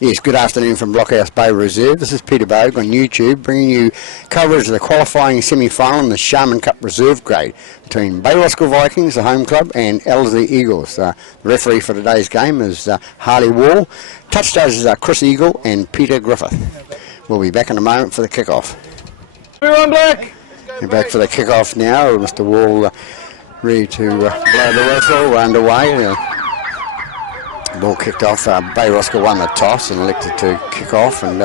Yes, good afternoon from Blockhouse Bay Reserve. This is Peter Bogue on YouTube, bringing you coverage of the qualifying semi-final in the Sharman Cup Reserve grade between Bay Roskill Vikings, the home club, and Ellerslie Eagles. The referee for today's game is Harley Wall. Touch judges are Chris Eagle and Peter Griffith. We'll be back in a moment for the kick-off. Everyone back! We're back for the kick-off now. Mr. Wall ready to blow the whistle. We're underway. Ball kicked off. Bay Roskill won the toss and elected to kick off, and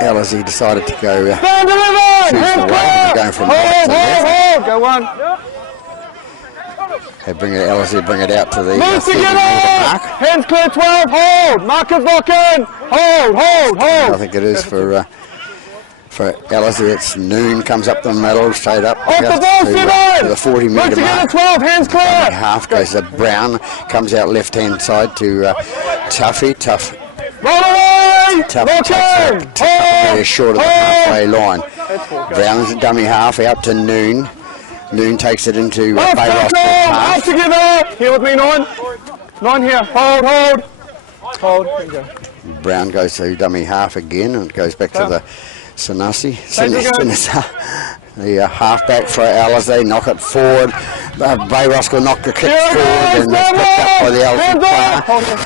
Ellerslie decided to go choose the way. Going from right to left. Go one. They bring it. Ellerslie bring it out to the Move together. Mark. Hands clear. 12. Hold. Markers lock in. Hold. I think it is for Ellerslie. It's Noon comes up the middle, straight up Off the ball, to the 40 metre Move together. mark. 12. Hands clear. Half goes to Brown, comes out left hand side to Tuffy. Tough Roll away. takes it very short of the halfway line. Brown's a dummy half out to Noon. Noon takes it into Bay Roskill half. Half together. Here with me, 9. 9 here. Hold. Here you go. Brown goes to dummy half again, and it goes back to the Sinasa. The half-back for Ellerslie, knock it forward. Bay Roskill knock the kick forward, and it's picked up by the Ellerslie player.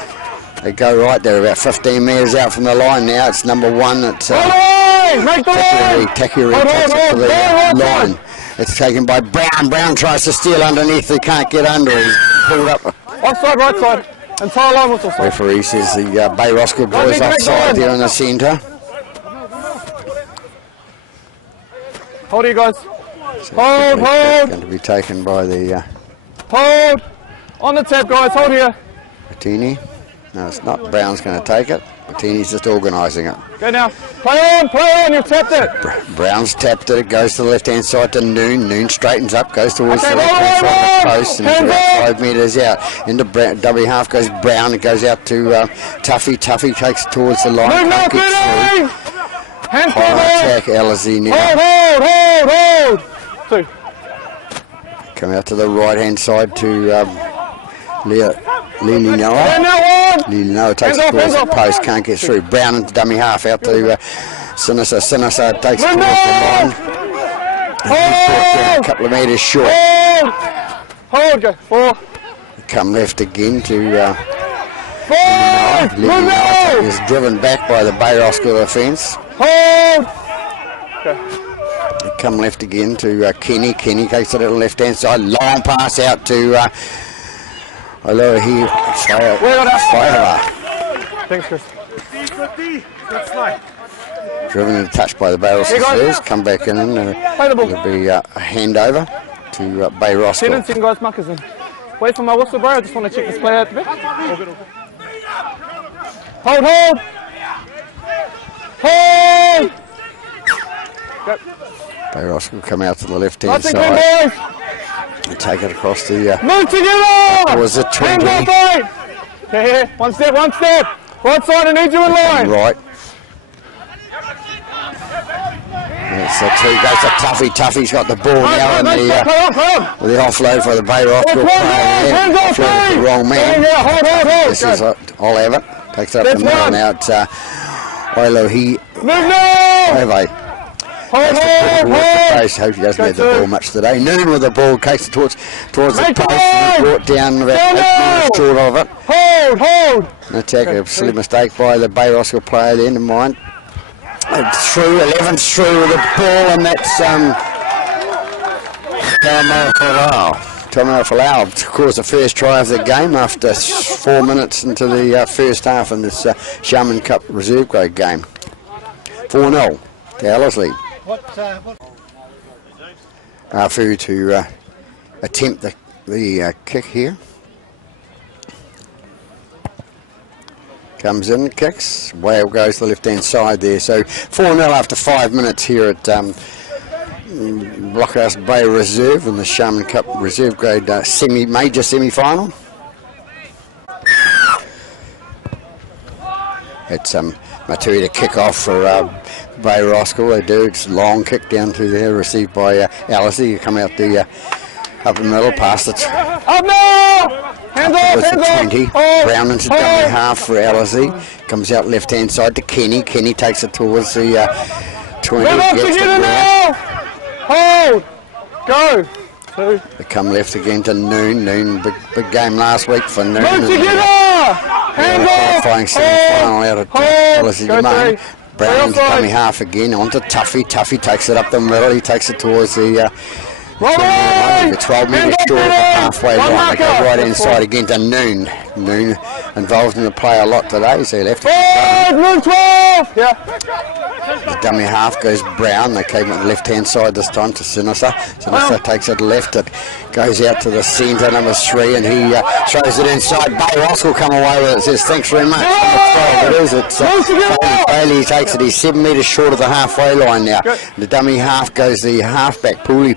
They go right there, about 15 metres out from the line now. It's number 1 that's Takuri takes it to the line. It's taken by Brown. Brown tries to steal underneath. He can't get under. He's pulled up. Offside, right side. Entire line was offside. Referee says the Bay Roskill boys offside there in the centre. Hold you guys. So Hold. Going to be taken by the Hold. On the tap, guys. Hold here. Martini. No, it's not. Brown's going to take it. Martini's just organising it. Go now. Play on. You've tapped it. Brown's tapped it. It goes to the left-hand side to Noon. Noon straightens up, goes towards the left-hand side of the post, and it's about 5 metres out. Into W half goes Brown. It goes out to Tuffy. Tuffy takes it towards the line. Move now, Can't get through. Hands Attack Ellerslie now. Hold. 2. Come out to the right-hand side to Lily Noah. Lily Noah takes it towards the post, can't get through. Brown into dummy half out to Sinasa. Sinasa takes it towards the line. A couple of metres short. Hold. Go. 4. Come left again to Lily 4. Noah. Is driven back by the Bay Roskill offence. Hold. Okay. Come left again to Kenny. Kenny takes it to the left-hand side. Long pass out to Hello, here. Thanks, Chris. Driven and touched by the Bay Roskill. Come back in, and it'll be a handover to Bay Roskill. 10 guys, markers in. Wait for my whistle, bro. I just want to check this play out the back. Hold. Go. Bay Roskill come out to the left-hand side. And take it across the move together! Was it 20? Okay, one step. Right side, I need you in line. Right. It's a 2 goes to Tuffy. Tuffy's got the ball now with the offload for the Bay Roskill player. Offload the wrong man. This is I'll have it. Takes it up the middle now. It's Oilohi. Move now! Hope he doesn't have the ball much today. Noon with the ball, takes it towards the post, and brought down about 8 minutes short of it. Hold. An attack, a silly mistake by the Bay Roskill player there, never mind. It's through, 11's through with the ball, and that's Tomorrow Falau scores the first try of the game after 4 minutes into the first half in this Sharman Cup Reserve grade game. 4-0 to Ellerslie. Afu to attempt the kick here. Comes in, kicks. Whale goes to the left-hand side there. So 4-0 after 5 minutes here at Blockhouse Bay Reserve in the Sharman Cup Reserve grade major semi-final. It's Matui to kick off for Bay Roskill. They do. It's a long kick down to there, received by Ellerslie. You come out the up the middle, past it. Up now! Hands off, with the hands off. 20. Hold, Brown into hold. dummy half for ellerslie. Comes out left hand side to Kenny. Kenny takes it towards the 20. Move up Gets it together round. now. Hold. Go. 2. They come left again to Noon. Noon, big game last week for Noon. Move together. Hands off. Qualifying semi-final out at ellerslie Go Domain. 3. Brown into dummy half again. On to Tuffy. Tuffy takes it up the middle. He takes it towards the 12 metres short of the halfway line. They go right inside again to Noon. Noon involved in the play a lot today, so he left it. Move 12. Yeah. The dummy half goes Brown. They came on the left hand side this time to Sinisa. Sinisa takes it left. It goes out to the centre, number 3, and he throws it inside. Bay Ross will come away with it. Says thanks very much. Number 12 it is. It's Bailey takes it. He's 7 metres short of the halfway line now. The dummy half goes the halfback. Pooley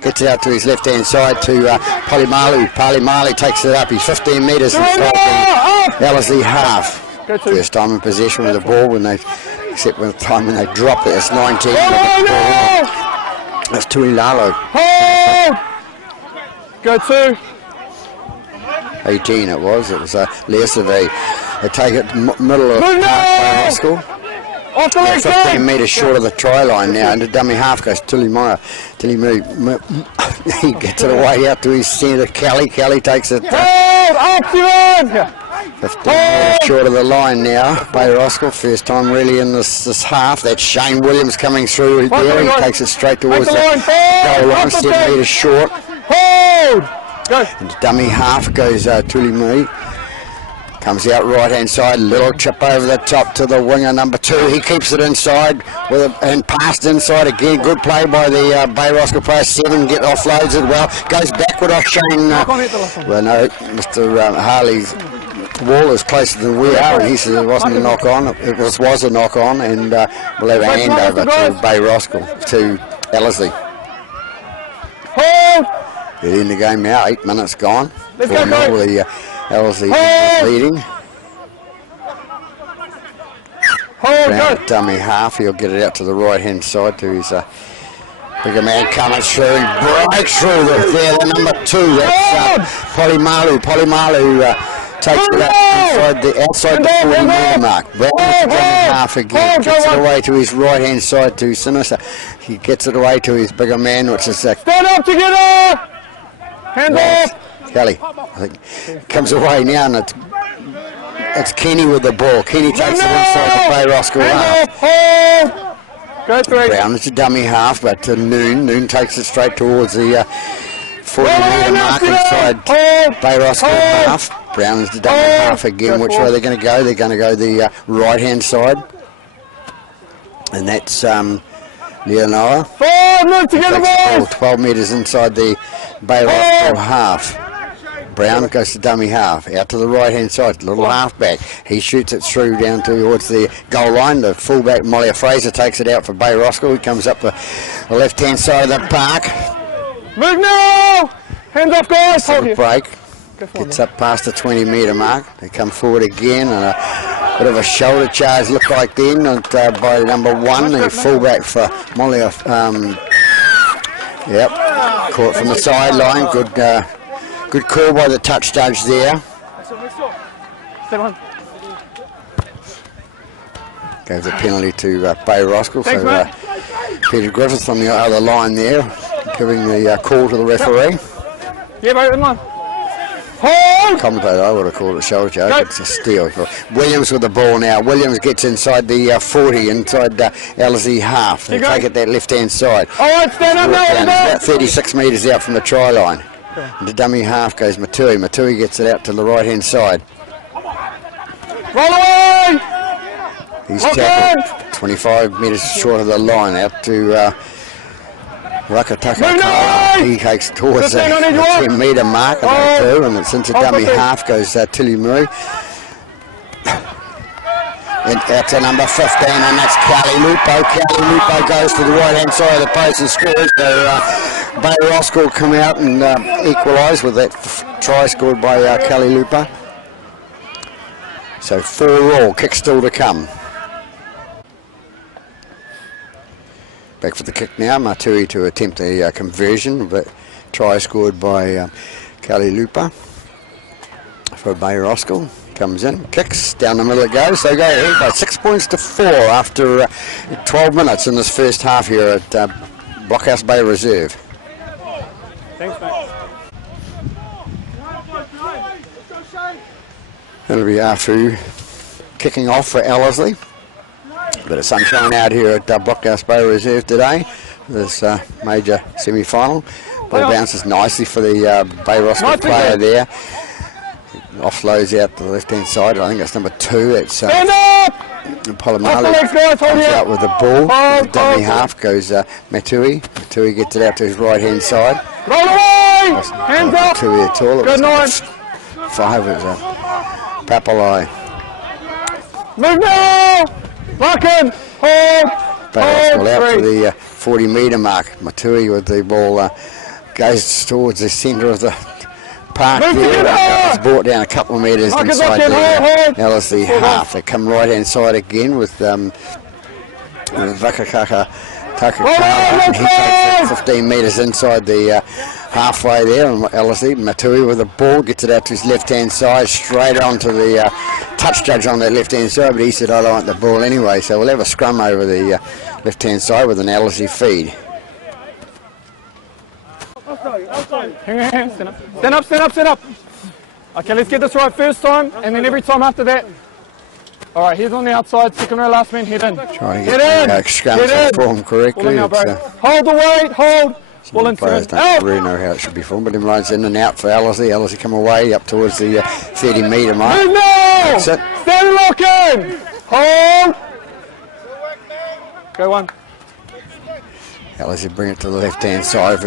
gets out to his left hand side to Palimalu. Palimalu takes it up. He's 15 metres in front of the ellerslie half. First time in possession with the ball except with the time when they drop it. It's 19. That's Tuilalo. Go 2. 18 it was. It was Learsavi. They take it middle of halfway school. Off the left 15 metres short of the try line now, and the dummy half goes Tulimura. He gets it away out to his centre. Kelly takes it. 15 metres short of the line now. Bay Roskill, first time really in this half. That's Shane Williams coming through there. He takes it straight towards the goal line, 7 metres short. Hold! Go! And the dummy half goes Tulimuri. Comes out right hand side, little chip over the top to the winger number 2. He keeps it inside and passed inside again. Good play by the Bay Roskill player. 7 offloads it well. Goes backward off Shane. Well, no, Mr. Harley's wall is closer than we are, and he says it wasn't a knock on. It was a knock on, and we'll have a handover to Bay Roskill, to ellerslie. Hold! Get in the game now. 8 minutes gone. Let's go, go. The ellerslie leading. Brown dummy half. He'll get it out to the right hand side to his bigger man coming through. He breaks through the number 2. That's Polimalu. Polimalu takes it outside the 40 metre mark. Brown dummy half again. Gets it away to his right hand side to Sinisa. He gets it away to his bigger man, which is stand up together. Hands off. Kelly, I think, comes away now, and it's Kenny with the ball. Kenny takes it inside the Bay Roskill half. Go 3. Brown is a dummy half, but to Noon. Noon takes it straight towards the 40 metre mark inside Bay Roskill half. Brown is the dummy half again. Which way are they going to go? They're going to go the right hand side, and that's Leonora. Move together, boys. 12 metres inside the Bay Roskill half. Brown goes to dummy half, out to the right hand side, little half back. He shoots it through down towards the goal line. The fullback Molly Fraser takes it out for Bay Roskill. He comes up the left hand side of the park. Move now! Hands up, guys! Hold here. Break. Gets up past the 20 metre mark. They come forward again, and a bit of a shoulder charge looked like then by number 1, the fullback for Molly. Yep, caught from the sideline. Good call by the touch judge there. Gave the penalty to Bay Roskill. Thanks, so Peter Griffiths on the other line there, giving the call to the referee. Yeah, mate, in line. Hold! Commentator, I would have called it a shoulder charge. Go. It's a steal. Williams with the ball now. Williams gets inside the 40, inside ellerslie half. They take it that left-hand side. All right, stand up now. About 36 metres out from the try line. And the dummy half goes Matui. Matui gets it out to the right-hand side. Roll away! He's tackled 25 metres short of the line, out to Rakataka. He takes towards the 10 metre mark, and it's into dummy half goes Tilly Murray. And out to number 15, and that's Kelly Lupo. Kelly Lupo goes to the right-hand side of the post and scores. So Bay Roskill come out and equalise with that try scored by Kelly Lupo. So 4-all, kick still to come. Back for the kick now, Matui to attempt a conversion, but try scored by Kelly Lupa. for Bay Roskill. Comes in, kicks, down the middle it goes. They go ahead by 6 points to 4 after 12 minutes in this first half here at Blockhouse Bay Reserve. Thanks, mate. It'll be after kicking off for Ellerslie. Bit of sunshine out here at Blockhouse Bay Reserve today. This major semi-final. Ball bounces nicely for the Bay Roskill player there. Offloads out to the left-hand side. I think that's number 2. It's Polamalu comes out with the ball. The dummy half goes Matui. Matui gets it out to his right-hand side. Roll away! Hands up! Matui at all. Good night. 5 is Papalai. Move now! Lock in! Hold! Bay Roskill out to the 40-metre mark. Matui with the ball goes towards the centre of the park there. It's brought down a couple of metres inside the Ellerslie half. They come right hand side again with Vakakaka Takakala. He takes it 15 metres inside the halfway there, and Ellerslie Matui with the ball gets it out to his left hand side, straight onto the touch judge on that left hand side, but he said I don't want the ball anyway, so we'll have a scrum over the left hand side with an Ellerslie feed. Hang on, stand up. Stand up, stand up, stand up. Okay, let's get this right first time, and then every time after that. All right, he's on the outside, second row, last man, head in. Trying to get the scrums formed correctly. Now, hold the weight, hold. Ball in players don't really know how it should be formed, but him lines in and out for Ellerslie. Ellerslie come away up towards the 30-metre mark. Move now! That's it. Stand lock in! Hold! Go one. Ellerslie bring it to the left-hand side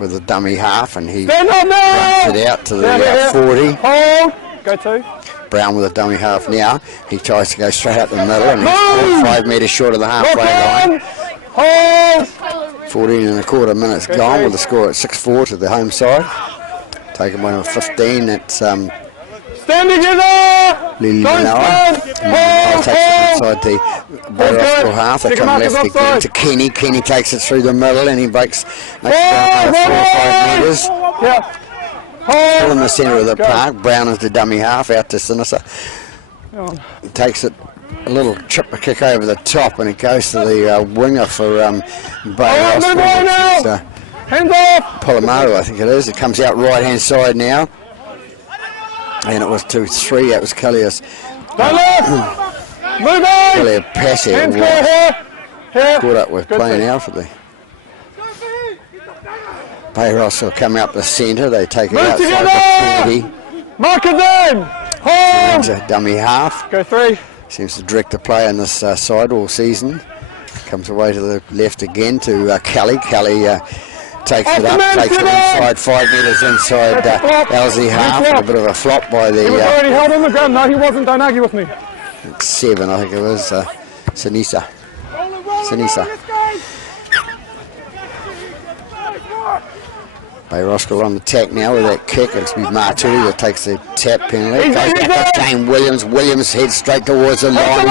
with the dummy half, and he runs it out to the 40. Hold! Go 2. Brown with a dummy half now. He tries to go straight up the middle, and he's 5 metres short of the halfway line. Hold! 14 and a quarter minutes gone with the score at 6-4 to the home side. Taken by 15. It's stand together! Lily Manoa. Takes it inside the Bay Roskill half. They come left again to Kenny. Kenny takes it through the middle, and he makes it down 4 or 5 metres. Still in the centre of the park. Brown is the dummy half out to Sinisa. He takes it a little chip kick over the top, and it goes to the winger for Bay Roskill. Hands off! Polamalu, I think it is. It comes out right hand side now. And it was 2-3. That was Kelly's. Move on! Kelly passive. Hands go here. Caught up with playing out for the Bay Roskill come out the centre. They take it outside the 40. Mark it in! Hold! A dummy half. Go 3. Seems to direct the play on this side all season. Comes away to the left again to Kelly. Kelly takes it up, takes it inside 5 metres inside Ellerslie half. A bit of a flop by the. He was already held on the ground. No, he wasn't. Don't argue with me. 7, I think it was. Sinisa. Bay Roskill on the attack now with that kick. It's be Marturi that takes the tap penalty. Goes back to Dane Williams. Williams heads straight towards the line.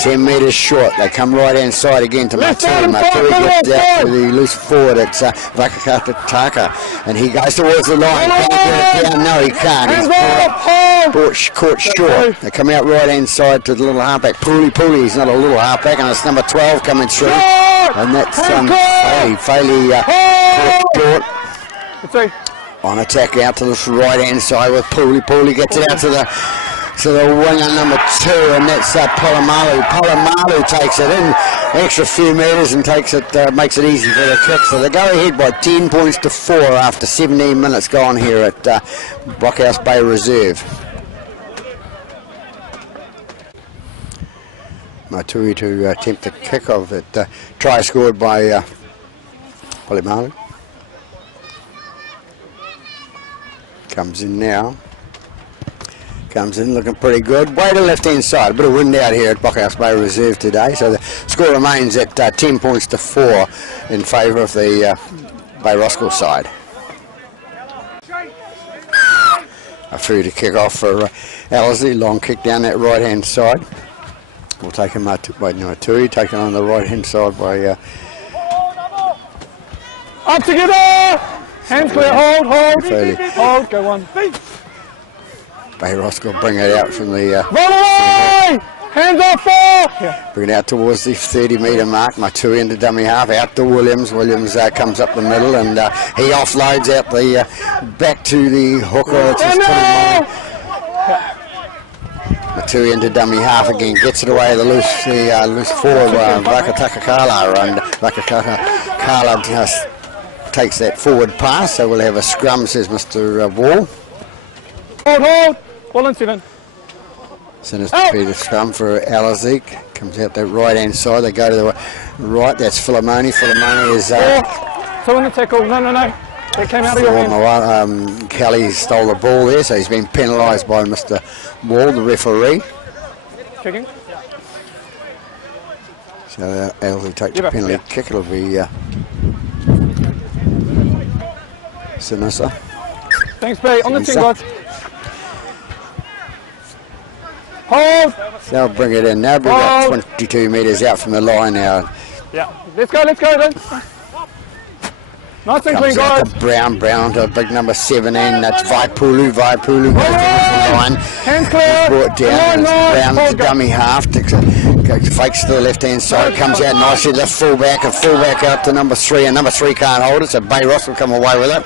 10 metres short. They come right hand side again to Marturi. Marturi gets out to the loose forward. It's Vakakata Taka. And he goes towards the line. Can he get it down? No, he can't. He's caught short. They come out right hand side to the little halfback. Pooley. He's not a little halfback, and it's number 12 coming through. And that's Faley short. On attack out to this right hand side with Pooley. Pooley gets it out to the winger number 2, and that's Polamalu. Polamalu takes it in extra few metres and takes it, makes it easy for the kick. So they go ahead by 10 points to 4 after 17 minutes gone here at Blockhouse Bay Reserve. Matui to attempt the kick of it. Try scored by Polamalu. Comes in now. Comes in looking pretty good. Way to left hand side. A bit of wind out here at Blockhouse Bay Reserve today. So the score remains at 10 points to 4 in favour of the Bay Roskill side. A free to kick off for Ellerslie. Long kick down that right hand side. We'll take him by Matui. Taken on the right hand side by. Up together! Hands clear, hold, go one. Bay Roskill bring it out from the... Run away! Hands off 4! Yeah. Bring it out towards the 30-metre mark. My 2 into dummy half. Out to Williams. Williams comes up the middle and he offloads out the back to the hooker. It's just my 2 into dummy half again. Gets it away the loose forward Vakataka Kala, and Vakataka Kala just takes that forward pass. So we'll have a scrum, says Mr. Wall. Hold! Ball incident. So it's to be the scrum for ellerslie. Comes out that right hand side. They go to the right. That's Philomoni. Philomoni is. 2 in the tackle. No. That came out of your hand. Kelly stole the ball there, so he's been penalised by Mr. Wall, the referee. Kicking. So ellerslie take the penalty kick. It'll be Sinisa. Thanks, B. On the team, guys. Hold! They'll bring it in now. Bring it 22 metres out from the line now. Yeah. Let's go then. Nice and clean, guys. Brown to a big number 17. That's Vaipulu. Vaipulu goes to the line. Hands clear. Brought down. Brown to dummy half. Fakes to the left hand side. Comes out nicely. Left fullback. A fullback out to number 3. And number 3 can't hold it. So Bay Roskill will come away with it.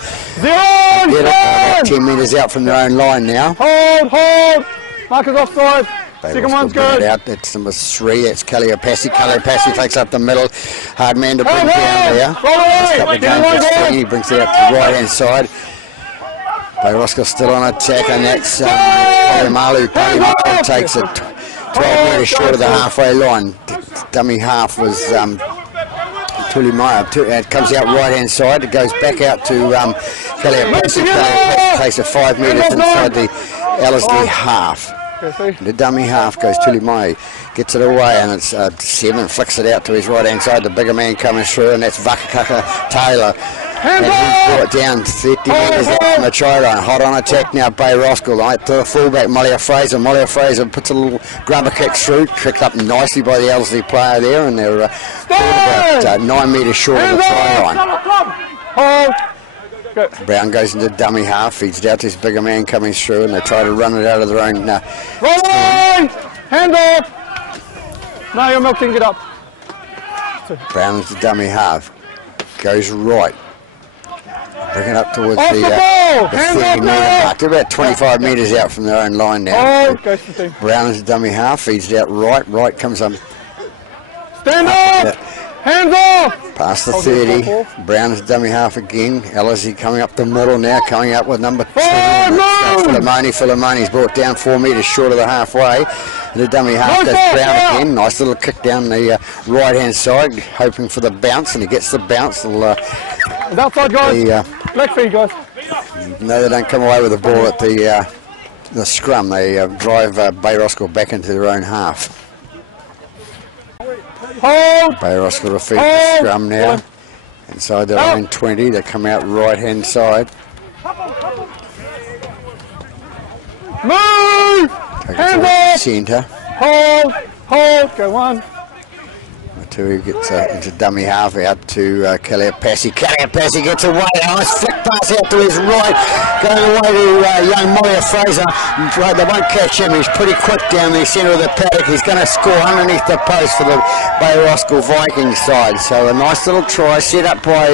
Get it 10 metres out from their own line now. Hold. Markers offside. Second one's good. Out. That's number 3. That's Calliopassy. Calliopassy takes up the middle. Hard man to bring down there. He brings it up to the right hand side. Bay Roskill still on attack, and that's Palimalu. Palimalu takes it 12 metres short of the halfway line. Dummy half was Tulimaya. It comes out right hand side. It goes back out to Calliopassy. Calliopassy takes it 5 metres inside the ellerslie half. The dummy half goes Tulimai, gets it away, and it's 7, flicks it out to his right hand side. The bigger man coming through, and that's Vakakaka Taylor. And he's brought down 30 metres out from the try line. Hot on attack now, Bay Roskill. Right to the fullback, Molly Fraser. Molly Fraser puts a little grubber kick through, kicked up nicely by the ellerslie player there, and they're about 9 metres short of the try line. Brown goes into dummy half, feeds it out to his bigger man coming through, and they try to run it out of their own. Hand off! No, your milk didn't get up. Brown is the dummy half. Goes right. Bring it up towards the 30 metre mark. They're about 25 metres out from their own line now. Brown is the dummy half, feeds it out right. Right comes up. Stand up! Hands off! Past the 30. Brown is dummy half again. ellerslie coming up the middle now, coming up with number 2. Philomoni's brought down 4 metres short of the halfway. The dummy half goes Brown again. Nice little kick down the right hand side, hoping for the bounce, and he gets the bounce. Outside, guys. Black feet, guys. No, they don't come away with the ball at the scrum. They drive Bay Roskill back into their own half. Bay Roskill defeat the scrum now. Inside their own 20, they come out right hand side. Move! Hands off! Centre. Hold, go 1. Matui gets into dummy half out to Calliopassy. Calliopassy gets away. Nice flick pass out to his right. Going away to young Moya Fraser. They won't catch him. He's pretty quick down the centre of the paddock. He's going to score underneath the post for the Bay Roskill Vikings side. So a nice little try set up by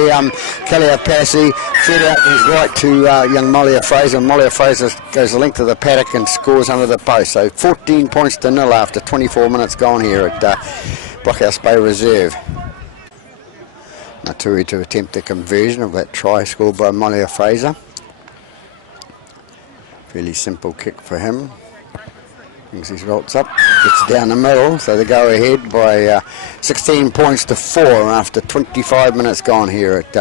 Calliopassy. Fed out his right to young Moya Fraser. Moya Fraser goes the length of the paddock and scores under the post. So 14 points to 0 after 24 minutes gone here at Blockhouse Bay Reserve. Natui to attempt the conversion of that try scored by Molly Fraser. Fairly simple kick for him. Brings his rolls up, gets down the middle, so they go ahead by 16 points to 4 after 25 minutes gone here at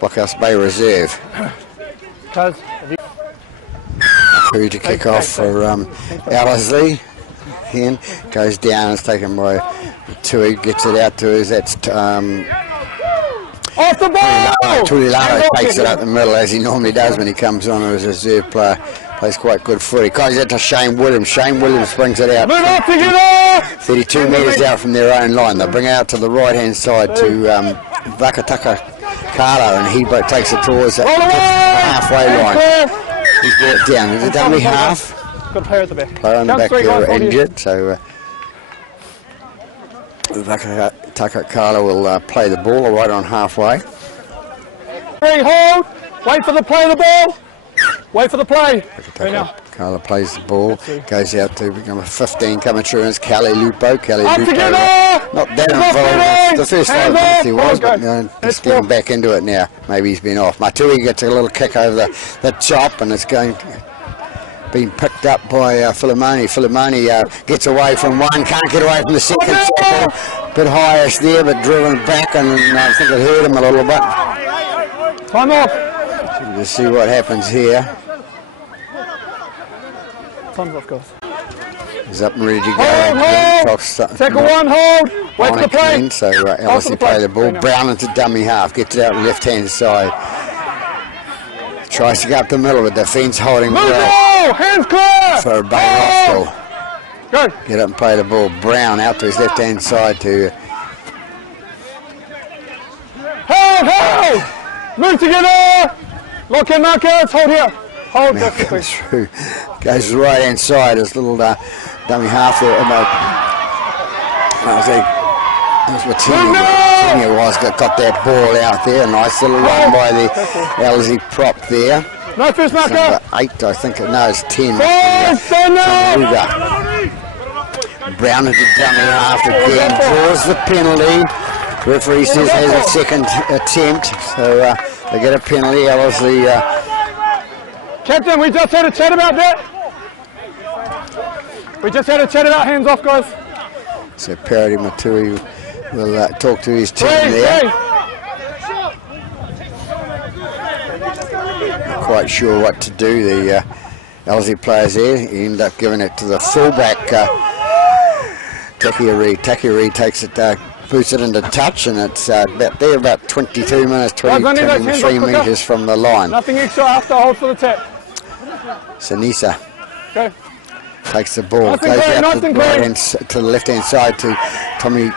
Blockhouse Bay Reserve. Natui to kick off for ellerslie. Again, goes down, it's taken by Tui, gets it out to his, that's off the ball! Tuilano takes it up the middle as he normally does when he comes on as a reserve player. Plays quite good footy. Goes out to Shane Williams. Shane Williams brings it out. Move up together! 32 metres out from their own line. They bring it out to the right hand side to Vakataka Carlo, and he takes it towards the halfway line. He's brought down. Is it dummy half? Got a player at the back. Player on the Count back three, there guys, hold injured, so Takakala will play the ball right on halfway. 3, hold. Wait for the play of the ball. Wait for the play. Right now. Carla plays the ball, goes out to number 15 coming through, and it's Kelly Lupo. Kelly Lupo, not that involved. The first 5 minutes he was, but he's getting back into it now. Maybe he's been off. Matui gets a little kick over the top, and it's being picked up by Filimoni. Filimoni gets away from one, can't get away from the second. Bit highest there, but driven back, and I think it hurt him a little bit. Time off. Let's see what happens here. Time's off, guys. He's up and ready to go. Hold. Second one, hold. Wait for the play. So Ellerslie play the ball. Brown into dummy half. Gets it out left hand side. Tries to go up the middle of the defence holding well. Hands clear. For Bay Roskill. Go. Get up and play the ball. Brown out to his left hand side to. Hold. Move together. Lock in markers. Hold here. Hold perfectly. Through. Goes to the right hand side. His little dummy half there. Martini was got that ball out there. Nice little run by the Ellerslie prop there. No first marker. Number 8, I think. No, it's 10. Brown into dummy half again. Draws the penalty. Referee says has a second attempt. So they get a penalty. Ellerslie. Captain, we just had a chat about that. We just had a chat about hands off, guys. So Parody Matui will talk to his team there. Not quite sure what to do, the Ellerslie players there. He ended up giving it to the fullback, Takiari. Takiari takes it, puts it into touch, and it's about 22 minutes, 23 metres from the line. Nothing extra after, hold for the tap. Sanisa. Okay. Takes the ball, goes out to the left-hand side to Tommy.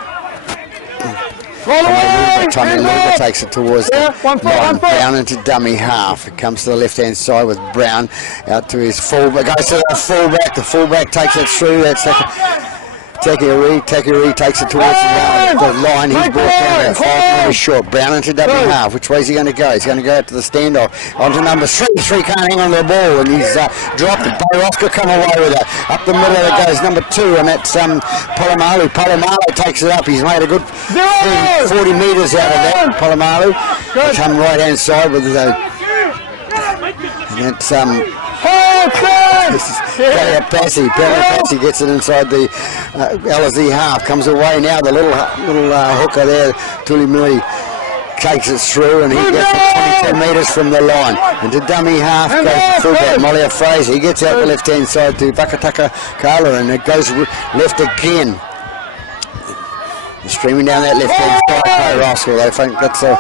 Tommy Luger takes it towards the line. Brown into dummy half. It comes to the left-hand side with Brown out to his fullback. Goes to the fullback. The fullback takes it through. That's Takiri takes it towards the line. He's brought down at 5 metres short. Brown into dummy half. Which way is he going to go? He's going to go out to the standoff. Onto number 3. 3 can't hang on to the ball, and he's dropped it. Bay Roskill come away with it. Up the middle it goes number 2, and that's Palomalu. Palomalu takes it up. He's made a good 40 metres out of that. Palomalu. Come right hand side with the. And it's Passy gets it inside the Ellerslie half, comes away now, the little hooker there, Tulimui takes it through, and he gets it 22 metres from the line. Into dummy half goes the fullback, Molly Fraser. He gets out the left hand side to Bakataka Kala, and it goes left again. Streaming down that left hand side, Bay Roskill. They think that's the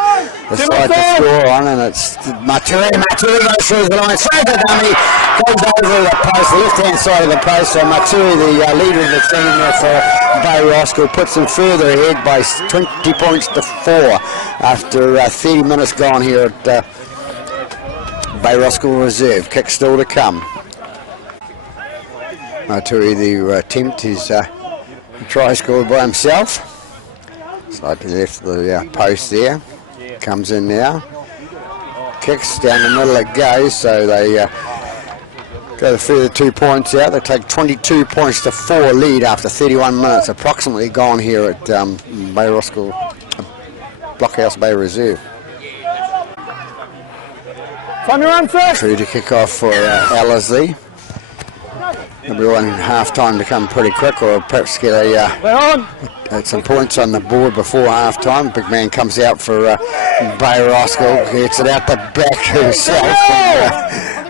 side to score on, and it's Matui goes through the line, throws the dummy, goes over the post, the left hand side of the post. So Matui, the leader of the team there for Bay Roskill, puts them further ahead by 20 points to 4 after 30 minutes gone here at Bay Roskill Reserve. Kick still to come. Matui, the attempt, his try scored by himself. Slightly left the post there. Comes in now. Kicks down the middle it goes, so they go the further 2 points out. They take 22 points to 4 lead after 31 minutes approximately gone here at Bay Roskill Blockhouse Bay Reserve. Time your answer. True to kick off for Ellerslie. Everyone half time to come pretty quick, or perhaps get some points on the board before half time. Big man comes out for Bay Roskill, gets it out the back himself.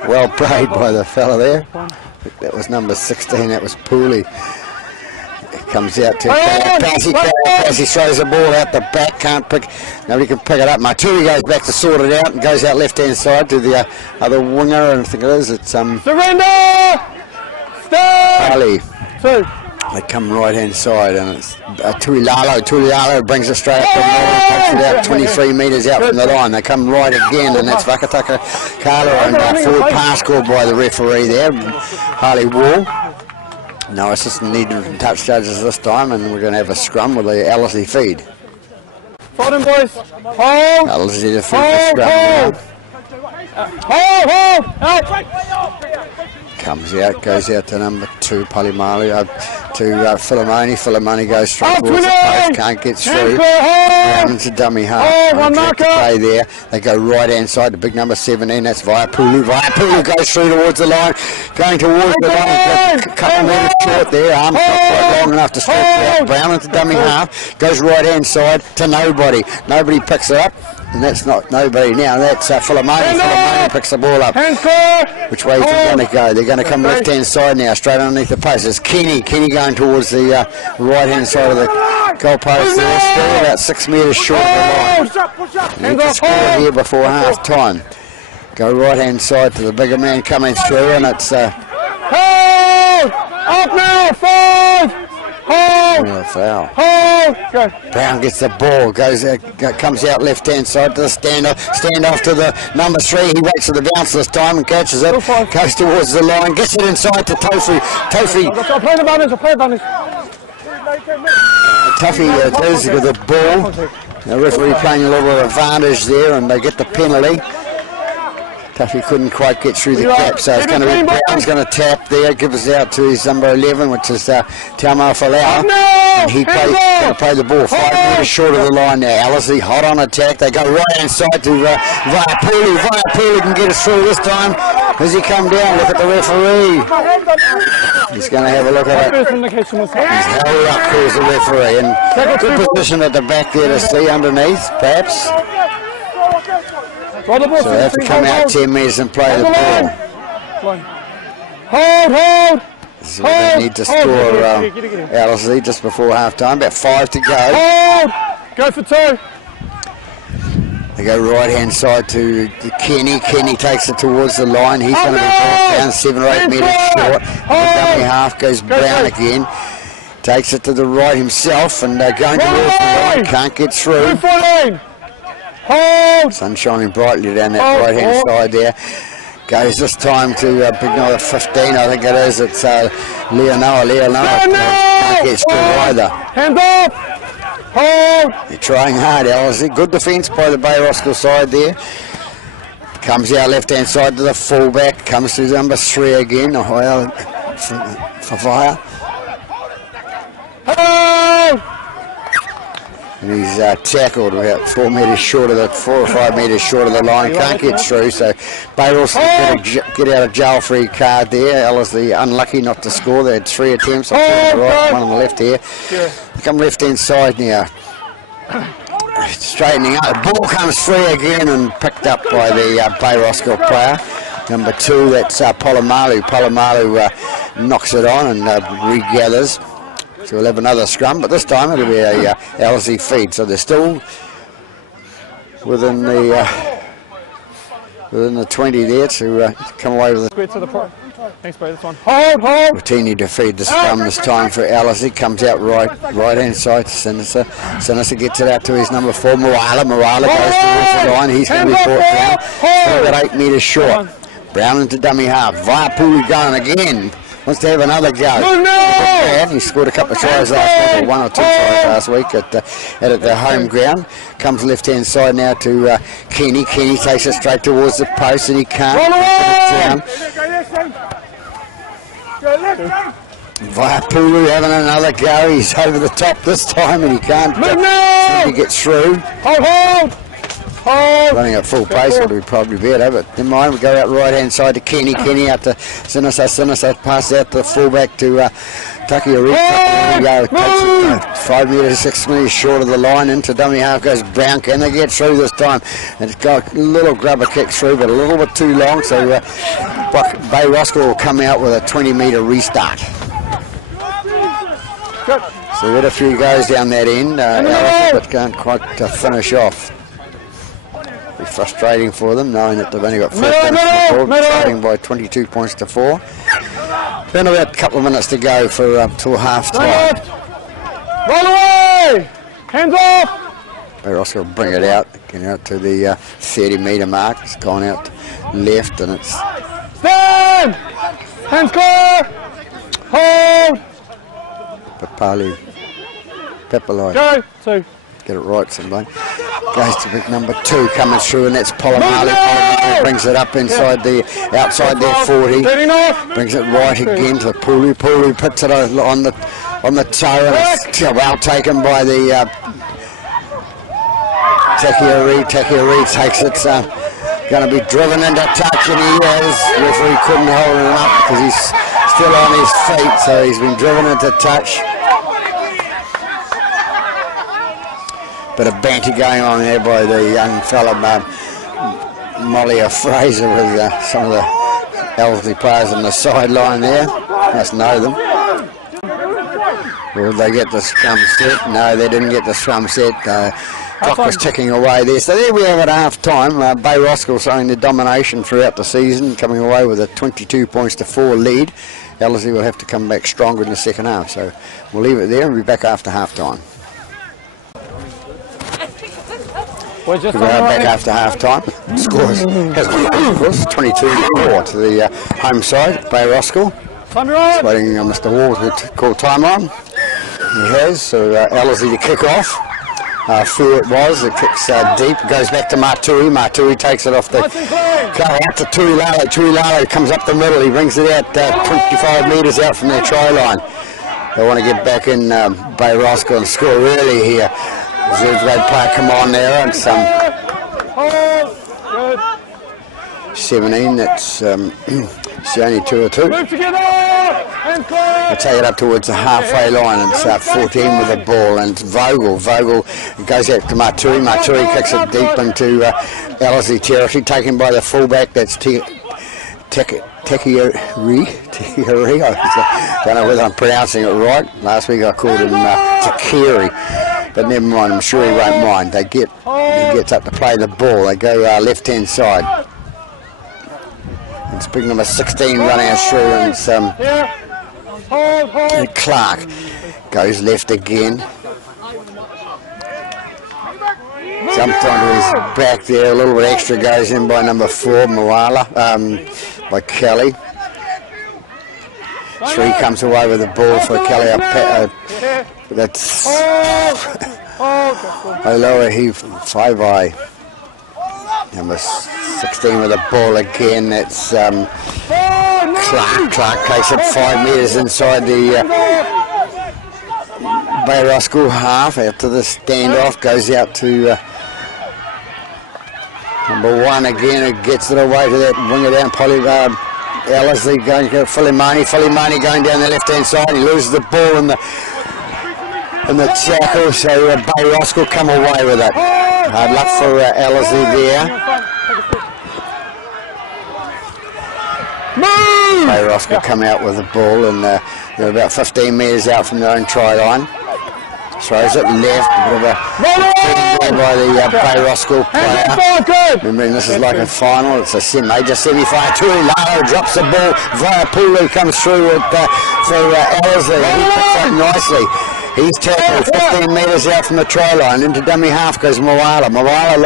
Well played by the fella there. That was number 16, that was Pooley. Comes out to Passy throws the ball out the back, nobody can pick it up. Matui goes back to sort it out and goes out left hand side to the other winger, and I think it's surrender! Ali. 2. They come right hand side, and it's Tuilalo brings it straight up the middle, takes it out 23 metres out from the line. They come right again, and that's Wakataka Kala, and forward pass called by the referee there, Harley Wall. No assistant needed from touch judges this time, and we're going to have a scrum with the ellerslie feed. Hold him, boys. Hold. Ellerslie to feed the scrum. Hold. Comes out, goes out to number 2, Palimalu, to Philemoni. Philemoni goes straight towards the post, can't get through. It's a dummy half. Play there. They go right hand side to big number 17, that's Vaiapulu. Vaiapulu goes through towards the line, going towards the line. A couple metres short there, arms not quite long enough to stretch out. Brown into dummy half, goes right hand side to nobody. Nobody picks it up. And that's not nobody now, that's Philemoni. Philemoni picks the ball up. Which way is he going to go? They're going to come left hand side now, straight underneath the post. It's Kenny going towards the right hand side of the goal post there, still about 6 metres short of the line. Need to score here before half time. Go right hand side to the bigger man coming through, and it's hold! Up now, 5! Hold! Oh, foul. Hold! Go. Brown gets the ball, comes out left hand side to the standoff to the number 3. He waits for the bounce this time and catches it. Goes towards the line, gets it inside to Tofi. I'll play the bonus. Tuffy goes with the ball. The referee playing a little bit of advantage there, and they get the penalty. Tuffy couldn't quite get through the gap, so it's going to be Brown's going to tap there, give us out to his number 11, which is Taumau Falau. And he's going to play the ball 5 metres short of the line now. Ellerslie hot on attack. They go right hand side to Vaiapulu. Vaiapulu can get us through this time. As he come down, look at the referee. He's going to have a look at it. He's held up, calls the referee. And good position at the back there to see underneath, perhaps. So they have to come out 10 metres and play the ball. Hold! This is what they need to score Ellerslie just before half time. About 5 to go. Hold! Go for 2. They go right hand side to Kenny. Kenny takes it towards the line. He's going to be brought down 7 or 8 metres short. The dummy half goes Brown again. Takes it to the right himself, and going towards the line. Can't get through. Hold! Sun shining brightly down that right hand side there. Goes this time to big number 15, I think it is. It's Leonoa. Can't get through either. Hands off! Hold! They're trying hard, Ellerslie. Good defence by the Bay Roskill side there. Comes out left hand side to the fullback. Comes to number 3 again. Favaya. Hold! And he's tackled about 4 metres short of the 4 or 5 metres short of the line. Can't get through, so Bay Roskill get out a jail free card there. Ellerslie unlucky not to score. They had 3 attempts. One on the left here. They come left hand side now. Straightening up. The ball comes free again and picked up by the Bay Roskill player. Number 2, that's Palimalu. Palimalu knocks it on and regathers. So we'll have another scrum, but this time it'll be a ellerslie feed. So they're still within the 20 there to come away with it. Thanks, bro. This one. Hold! Routini to feed the scrum this time for Ellerslie. Comes out right hand side to Sinister. Sinister gets it out to his number 4, Moala. Moala goes towards the line. He's going to be brought down. Still got 8 metres short. Brown into dummy half. Vaiapulu going again. Wants to have another go. He scored a couple of tries last week, or 1 or 2 tries last week at the home ground. Comes left hand side now to Kenny. Kenny takes it straight towards the post, and he can't. Vaiapulu having another go. He's over the top this time, and he can't. He gets through. Hold! Running at full pace would be probably better, but never mind. We go out right hand side to Kenny. Kenny out to Sinister. Pass out to the fullback to Taki Arika. There we go. Takes it 5 metres, 6 metres short of the line. Into dummy half goes Brown. Can they get through this time? And it's got a little grubber kick through, but a little bit too long. So Bay Roskill will come out with a 20 metre restart. So we had a few goes down that end, but can't quite finish off. Be frustrating for them, knowing that they've only got 4 points to 4, starting by 22 points to 4. Then about a couple of minutes to go for till half time. Roll away! Hands off! Roskill will bring it out, getting out to the 30 metre mark. It's gone out left and it's... Stand! Hands clear! Hold! Pepperline. Go! 2. Get it right, somebody. Goes to big number 2 coming through, and that's Polymale. Brings it up inside the outside their 40. Brings it right again to Pooley. Pooley puts it on the toe, and it's well taken by the Takiari. Takiari takes it. Going to be driven into touch, and he is. Referee couldn't hold him up because he's still on his feet, so he's been driven into touch. Bit of banter going on there by the young fella, Molly Fraser, with some of the elderly players on the sideline there. Must know them. Will they get the scrum set? No, they didn't get the scrum set. Clock was ticking away there. So there we have it at half time. Bay Roskill showing their domination throughout the season, coming away with a 22 points to 4 lead. Ellerslie will have to come back stronger in the second half. So we'll leave it there and be back after half time. We're just back after half time. The score has of course 22-4 to the home side, Bay Roskill. Waiting on Mr. Wall to call time on. He has, so Ellerslie to kick off. Through it was, it kicks deep, goes back to Matui. Matui takes it off the car out to Tuilale. Tuilale comes up the middle, he brings it out 25 metres out from their try line. They want to get back in Bay Roskill and score early here. There's a red player come on there, and some 17, that's it's only 2 or 2. Move together! Hands clear! They take it up towards the halfway line, and it's 14 with the ball, and it's Vogel. Vogel goes out to Matui. Matui kicks it deep into Ellerslie territory, taken by the fullback, that's Tekiari. I don't know whether I'm pronouncing it right. Last week I called him Takiri. But never mind, I'm sure he won't mind. He gets up to play the ball. They go left-hand side. It's big number 16 running us through, and Clark goes left again. Jumped onto his back there. A little bit extra goes in by number 4, Moala, by Kelly. 3 comes away with the ball for Kelly. That's lower heave 5-eye. Number 16 with the ball again. That's Clark. Clark takes it 5 metres inside the Bay Roskill half. After the standoff, goes out to number 1 again. It gets it away to that winger down, Ellerslie going to Filimani. Filimani going down the left-hand side. He loses the ball in the tackle, so Bay Roskill come away with it. Hard luck for Ellerslie there. Bay Roskill come out with the ball, and they're about 15 metres out from their own try line. Throws it left, by the Bay Roskill player. Remembering this is like a final, it's a major semi-final. Tuilale drops the ball, Vaiapulu comes through for Ellerslie. He picks up nicely. He's tackled 15 metres out from the try line. Into dummy half goes Moala. Moala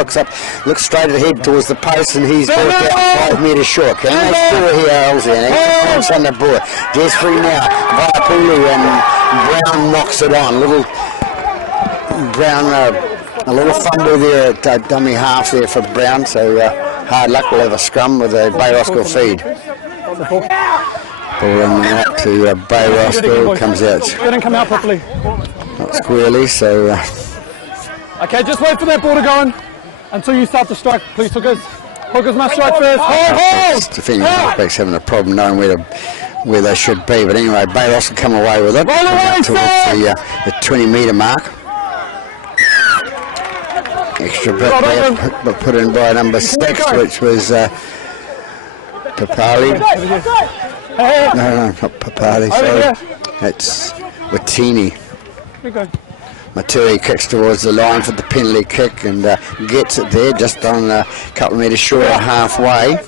looks straight ahead towards the post, and he's brought out 5 metres short. Can they score here, Ellerslie? And he points on the board. Just free now. Vaiapulu, and Brown knocks it on. Brown, a little fumble there at dummy half there for Brown, so hard luck. We'll have a scrum with a Bay Roskill feed. Ball in out to Bay Roskill, comes out. Didn't come out properly. Not squarely, so... Okay, just wait for that ball to go in until you start to strike, please, hookers. Hookers must strike first. Hold! Defending halfbacks having a problem knowing where they should be, but anyway, Bay Roskill come away with it. Towards the 20 metre mark. Extra bit there, put in by number 6, which was Papali. No, not Papali, sorry. It's Watini. Matui kicks towards the line for the penalty kick, and gets it there, just on a couple of metres short of halfway.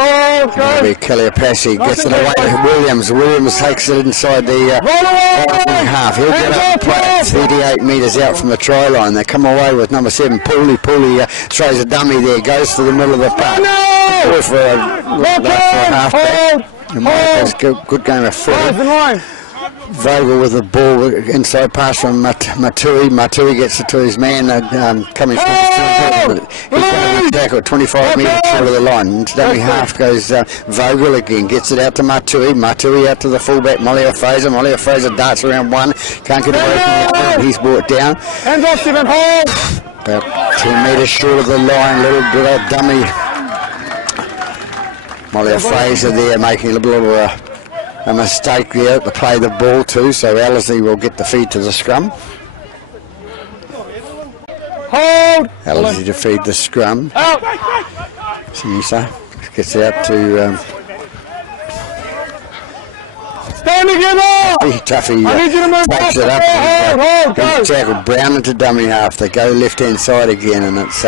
hold, go. Maybe Caliopassi gets it away to Williams. Williams takes it inside the half. He'll get up and play it 38 metres out from the try line. They come away with number 7, Pooley. Pooley throws a dummy there, goes to the middle of the park. Ball for a half-back. Good game of footy. Vogel with the ball inside pass from Matui. Matui gets it to his man coming from the center. He's going to tackle 25 metres short of the line. Into dummy half goes Vogel again. Gets it out to Matui. Matui out to the fullback Molly Fraser. Molly Fraser darts around one. Can't get away from the other. He's brought down. Hands off, Stephen. Hold. About 10 metres short of the line. Little bit of dummy. Molly Fraser there making a little bit of a mistake there to play the ball to, so Ellerslie will get the feed to the scrum. Hold! Ellerslie to feed the scrum. Out! Sinisa gets it out to stand together! Tuffy I need you to move takes it up and tackle Brown into dummy half. They go left hand side again, and it's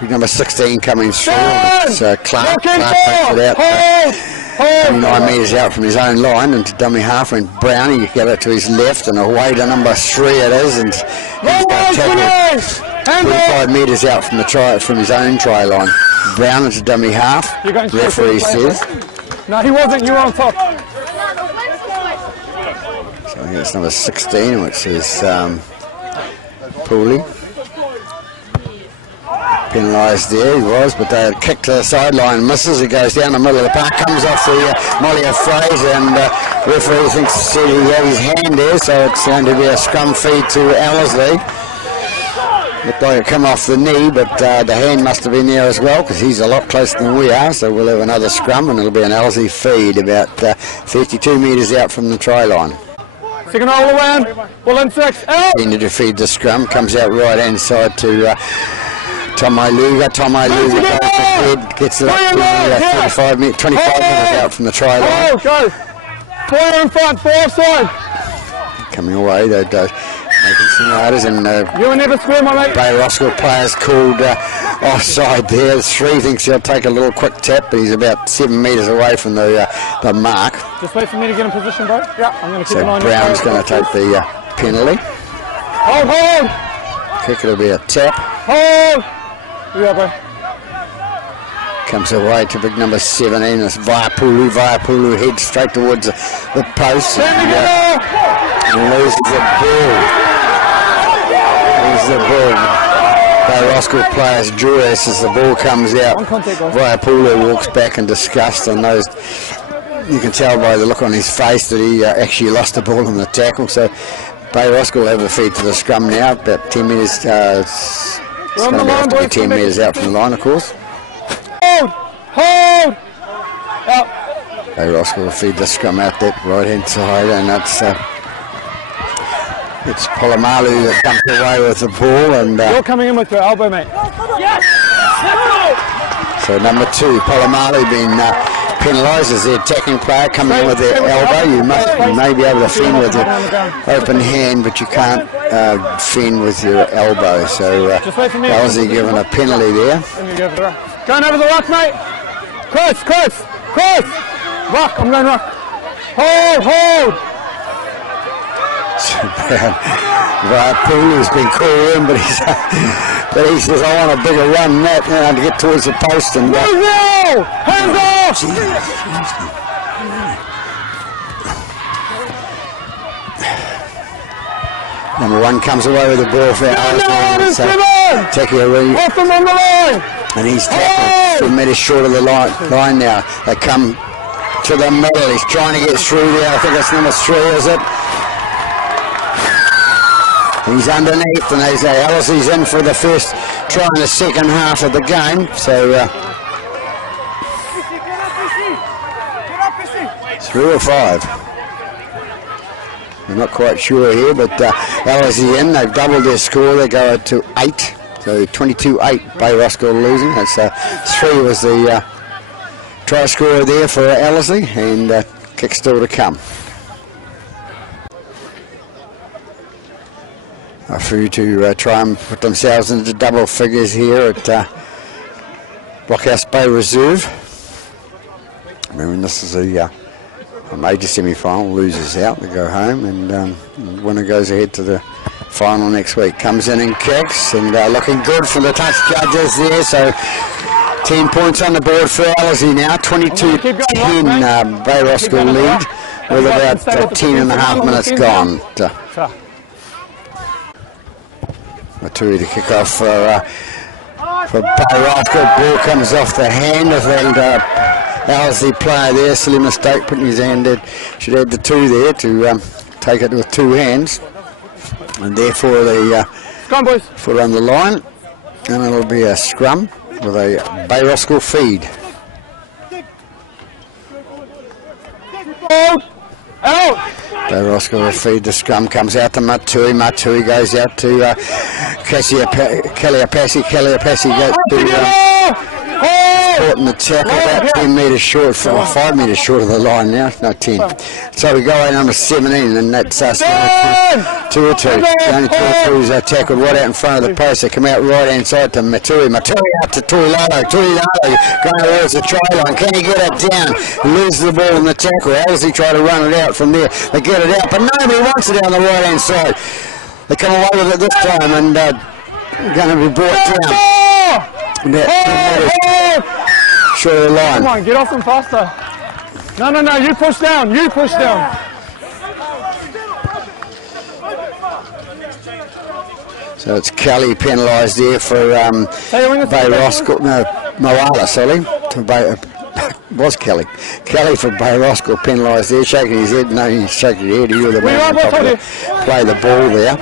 big number 16 coming through. It's Clark takes it out. 29 metres out from his own line into dummy half, and Brown, he got it to his left and away to number 3 it is, and he's got tackled 25 metres out from his own try line. Brown into dummy half. Referee says. No, he wasn't. You were on top. So I think it's number 16, which is Pooley. Penalised there, he was, but they had kicked to the sideline, misses, he goes down the middle of the park, comes off the Molly Fraser, and referee thinks he had his hand there, so it's going to be a scrum feed to Ellerslie. Looked like it come off the knee, but the hand must have been there as well, because he's a lot closer than we are, so we'll have another scrum, and it'll be an Ellerslie feed about 32 metres out from the try line. Second all around, ball in 6, out! Ended to feed the scrum, comes out right hand side to Tom Iluga goes ahead, gets it up to 25 metres out from the try line. Go! Four in front, four side. Coming away, though, making some riders, and you will never square, my mate. Bay Roskill players called offside there. 3 thinks he'll take a little quick tap, but he's about 7 metres away from the mark. Just wait for me to get in position, bro. Yeah, I'm going to keep an eye on you. So Brown's going to take the penalty. Hold! Kick, it'll be a tap. Hold! Yeah, bro. Comes away to big number 17. It's Vaiapulu. Vaiapulu heads straight towards the post. And loses the ball. Loses the ball. Bay Roskill players draw as the ball comes out. Vaiapulu walks back in disgust, and those, you can tell by the look on his face that he actually lost the ball in the tackle. So Bay Roskill will have a feed to the scrum now. About 10 metres. It's going to have to be 10 metres out from the line, of course. Hold! Out. Bay Roskill will feed the scrum out that right hand side, and it's Polamalu that comes away with the ball, and you're coming in with your elbow, mate. Yes! So number 2, Polamalu being penalised as the attacking player coming in with their elbow. You may be able to fend with your open hand, but you can't fend with your elbow. So Ellerslie given a penalty there. Going over the rock, mate. Cross. Rock, I'm going rock. Hold. Vaiapulu's been called in, but he says, I want a bigger run than that, to get towards the post. And hands off! Number 1 comes away with the ball for Ellerslie. Off him on the line! And he's tackled 2 metres short of the line now. They come to the middle. He's trying to get through there. I think that's number 3, is it? He's underneath, and they say Ellerslie's in for the first try in the second half of the game. So 3 or 5. I'm not quite sure here, but Ellerslie in. They've doubled their score. They go to 8. So 22-8, Bay Roskill losing. That's 3 was the try scorer there for Ellerslie, and kick still to come. Through to try and put themselves into double figures here at Blockhouse Bay Reserve. Remember, this is a major semi-final. Losers out, they go home, and the winner goes ahead to the final next week. Comes in and kicks, and looking good for the touch judges there. So 10 points on the board for Ellerslie now. 22-10 Bay Roskill lead with about 10.5 minutes gone. Matui to kick off for Bay Roskill. Ball comes off the hand of that Ellerslie player there. Silly mistake, putting his hand in. Should add the 2 there to take it with 2 hands. And therefore the foot on the line. And it'll be a scrum with a Bay Roskill feed. Out! Bay Roskill will feed. The scrum comes out to Matui. Matui goes out to Kaliapasi. Kaliapasi goes to caught in the tackle, about 10 metres short, 5 metres short of the line now, no 10. So we go away number 17, and that's us. 2 or 2. The only 2 or 2 is tackled right out in front of the post. They come out right hand side to Matui. Matui out to Tuilalo. Tuilalo going towards the try line. Can he get it down? He loses the ball in the tackle. Ellerslie try to run it out from there. They get it out, but nobody wants it on the right hand side. They come away with it this time, and going to be brought down. Short of the line. Come on, get off them faster. No, you push down, So it's Kelly penalised there for Bay Roskill, no, Moala, sorry. Was Kelly. Kelly for Bay Roskill penalised there, shaking his head. No, he's shaking his head. He was the man to play the ball there.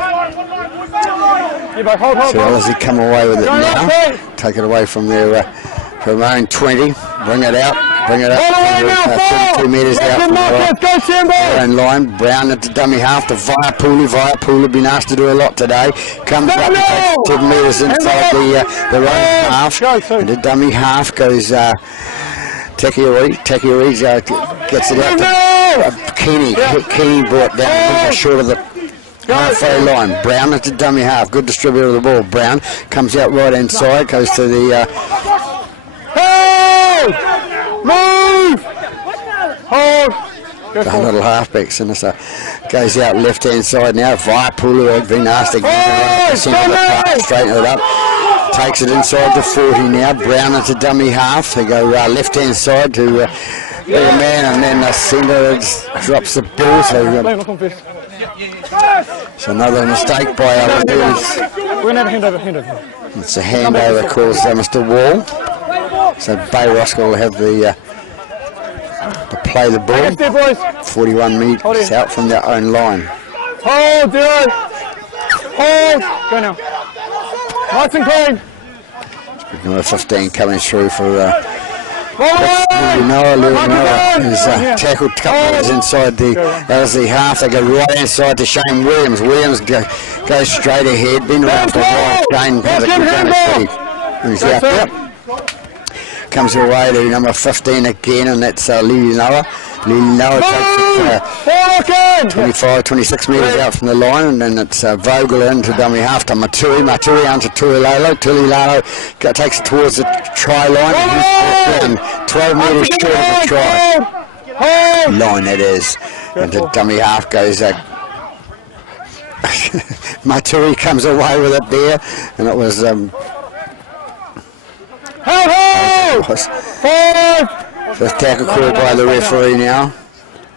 So Ellerslie come away with it now. Take it away from their own 20. Bring it up. 32 metres out from their own line. Brown into dummy half to Viapulu. Viapulu been asked to do a lot today. Comes up and takes 10 metres inside their own half. And the dummy half goes Tekiori. Tekiori gets it out to Keeney. Keeney brought down short of the halfway line. Brown at the dummy half. Good distributor of the ball. Brown comes out right hand side. Goes to the move! Hold! The little halfback. Sinister goes out left hand side now. Viapulu had been asked to straighten it up. Takes it inside the 40 now. Brown at the dummy half. They go left hand side to the man, and then the centre drops the ball. So another mistake by Ellerslie. We're going to hand over. It's a handover calls Mr. Wall. So Bay Roskill will have the to play the ball. 41 metres out from their own line. Hold, dude. Hold. Go now. Nice and clean. Number 15 coming through for Leonora is tackled a couple of inside the Ellerslie half. They go right inside to Shane Williams. Williams goes straight ahead. Been around for a while. Shane has a good run of speed. He's out there. Comes away to number 15 again, and that's Leonora. Leonora takes it 25, 26 metres out from the line, and then it's Vogel into dummy half to Matui. Matui onto Tuilalo. Tuilalo takes it towards the try line, and he's 12 metres short of the try line, that is. And the dummy half goes Matui comes away with it there, and it was first tackle called by the referee now.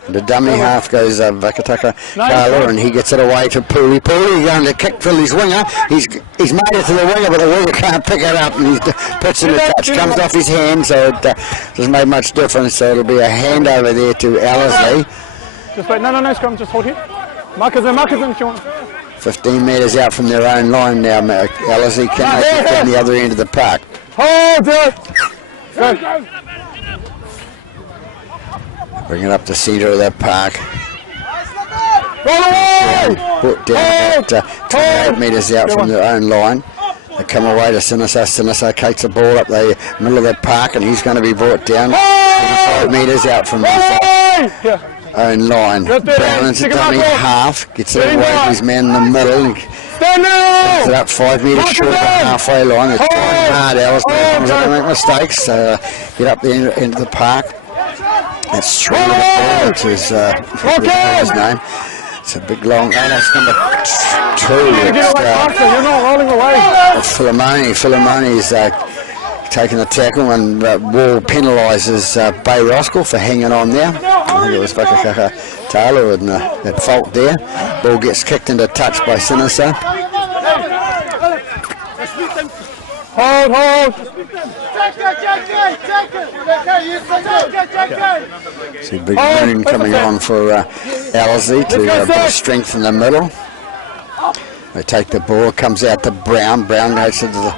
The dummy half goes Vakataka Carla, and he gets it away to Pooley. Pooley going to kick for his winger. He's made it to the winger, but the winger can't pick it up, and he puts in the touch, comes off his hand, so it doesn't make much difference. So it'll be a handover there to Ellerslie. Just wait, no, scrum, just hold here. Markers in if you want. 15 metres out from their own line now. Ellerslie can make it down the other end of the park. Hold it! Go. Bring it up the centre of that park. Put down about 28 metres out from their own line. They come away to Sinisa. Sinisa takes the ball up the middle of the park, and he's going to be brought down 25 metres out from his own line. Brown into dummy half. Gets it away from his man in the middle. Gets it up 5 metres short of the halfway line. It's trying hard. Ellerslie comes up to make mistakes. Get up the end of the park. That's Shrew with the ball, which is his name. It's a big long, that's number 2. You're not rolling away. Philemoni's taking the tackle, and Wall penalises Bay Roskill for hanging on there. I think it was Whakakaka Taylor at fault there. Ball gets kicked into touch by Sinisa. Hold. See big moon coming on for Ellerslie to put strength in the middle. They take the ball, comes out to Brown. Brown goes to the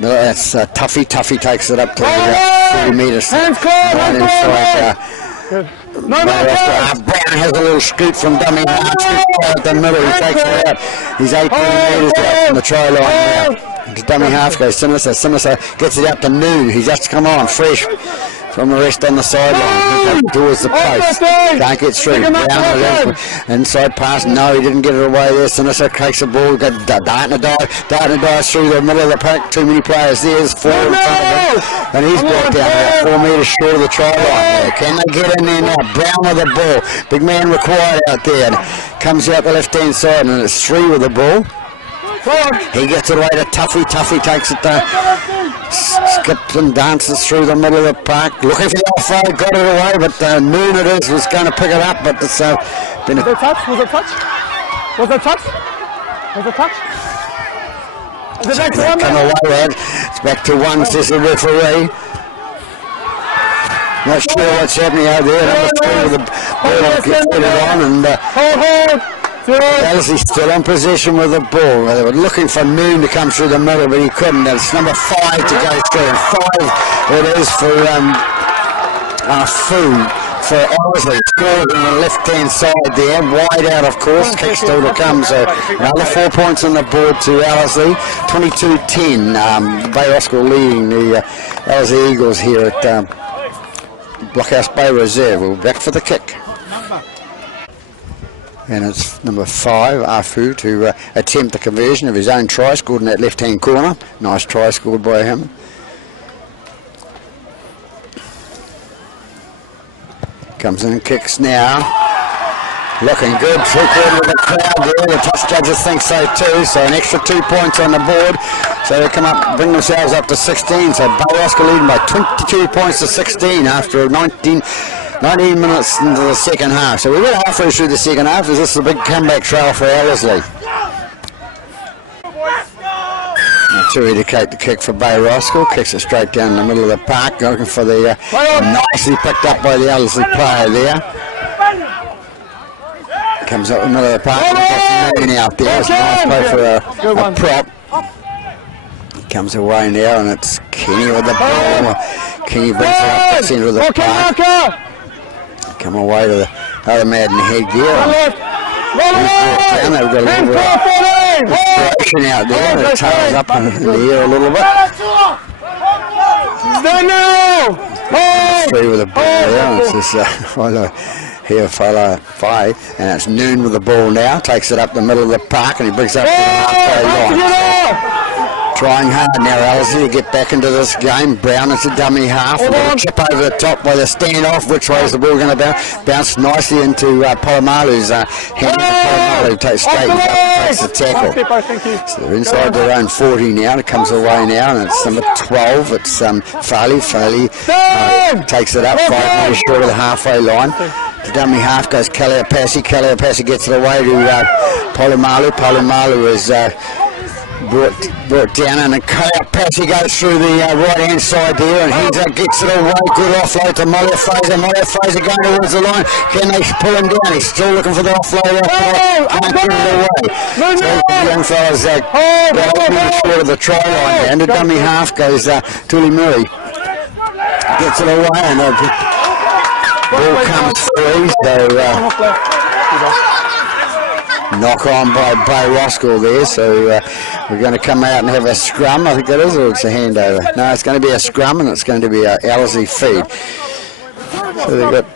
middle. That's Tuffy. Tuffy takes it up to about 40 metres. Brown has a little scoot from dummy half at the middle. He takes it out. He's 18 metres out from the try line now. Dummy half goes Sinisa. Sinisa gets it out to Noon. He's just come on fresh from the rest on the sideline. Towards the post. Can't get through. Brown inside pass. No, he didn't get it away there. Sinisa takes the ball. Got Dartner dives through the middle of the pack. Too many players there. There's 4 in front of him. And he's brought down about 4 metres short of the try line. Can they get in there now? Brown with the ball. Big man required out there. Comes out the left hand side, and it's 3 with the ball. He gets it away to Tuffy. Tuffy takes it skips and dances through the middle of the park, looking for the offside, got it away, but Noon was going to pick it up, but it's been Was it touch? Was it touch? Was it touch? Was it touch? Is it back to 1? Come away, lad. It's back to 1, says the referee. Not sure what's happening out there. Number 3 with the ball gets it on, and hold. Ellerslie still in possession with the ball. They were looking for Noon to come through the middle, but he couldn't. It's number 5 to go through. And 5 it is for Fu for Ellerslie. Scored on the left-hand side there, wide out, of course. Kick still to come. So another 4 points on the board to Ellerslie. 22-10. Bay Roskill leading the Ellerslie Eagles here at Blockhouse Bay Reserve. We're back for the kick. And it's number 5, Afu, to attempt the conversion of his own try, scored in that left-hand corner. Nice try scored by him. Comes in and kicks now. Looking good, 3/4 of the crowd there. The touch judges think so too, so an extra 2 points on the board. So they come up, bring themselves up to 16. So Bay Roskill leading by 22 points to 16 after 19 minutes into the second half. So we went halfway through the second half. This is a big comeback trail for Ellerslie. To indicate the kick for Bay Roskill. Kicks it straight down the middle of the park. Looking for the nicely picked up by the Ellerslie player there. Comes up in the middle of the park. And out there. It's a nice play for a prop. Comes away now, and it's Kenny with the ball. Kenny brings it up the centre of the park. Come away to the other Madden headgear. They've got a little bit out there. The tail's up in the air a little bit. Three with the ball there. It's just here fella 5, and it's Noon with the ball now. Takes it up the middle of the park, and he brings it up to the halfway line. Trying hard now, Ellerslie, to get back into this game. Brown is a dummy half. A little chip over the top by the standoff. Which way is the ball going to bounce? Bounce nicely into Polomalu's hand. Polomalu takes straight up and takes the tackle. So they're inside their own 40 now. It comes away now, and it's number 12. It's Farley. Farley takes it up 5 metres short of the halfway line. The dummy half goes Kaliapasi. Kaliapasi gets it away to Polomalu. Polomalu is brought down, and Kaliapasi goes through the right-hand side there, and he gets it away. Good offload to Molia Fraser. Molia Fraser going towards the line. Can they pull him down? He's still looking for the offload. Can't get it away. So the young fella's short of the try line, and the dummy half goes Tuli Murray. Gets it away, and ball comes through, so knock on by Bay Roskill there, so we're going to come out and have a scrum, I think that is, or it's a handover. No, it's going to be a scrum, and it's going to be a Ellerslie feed. So they've got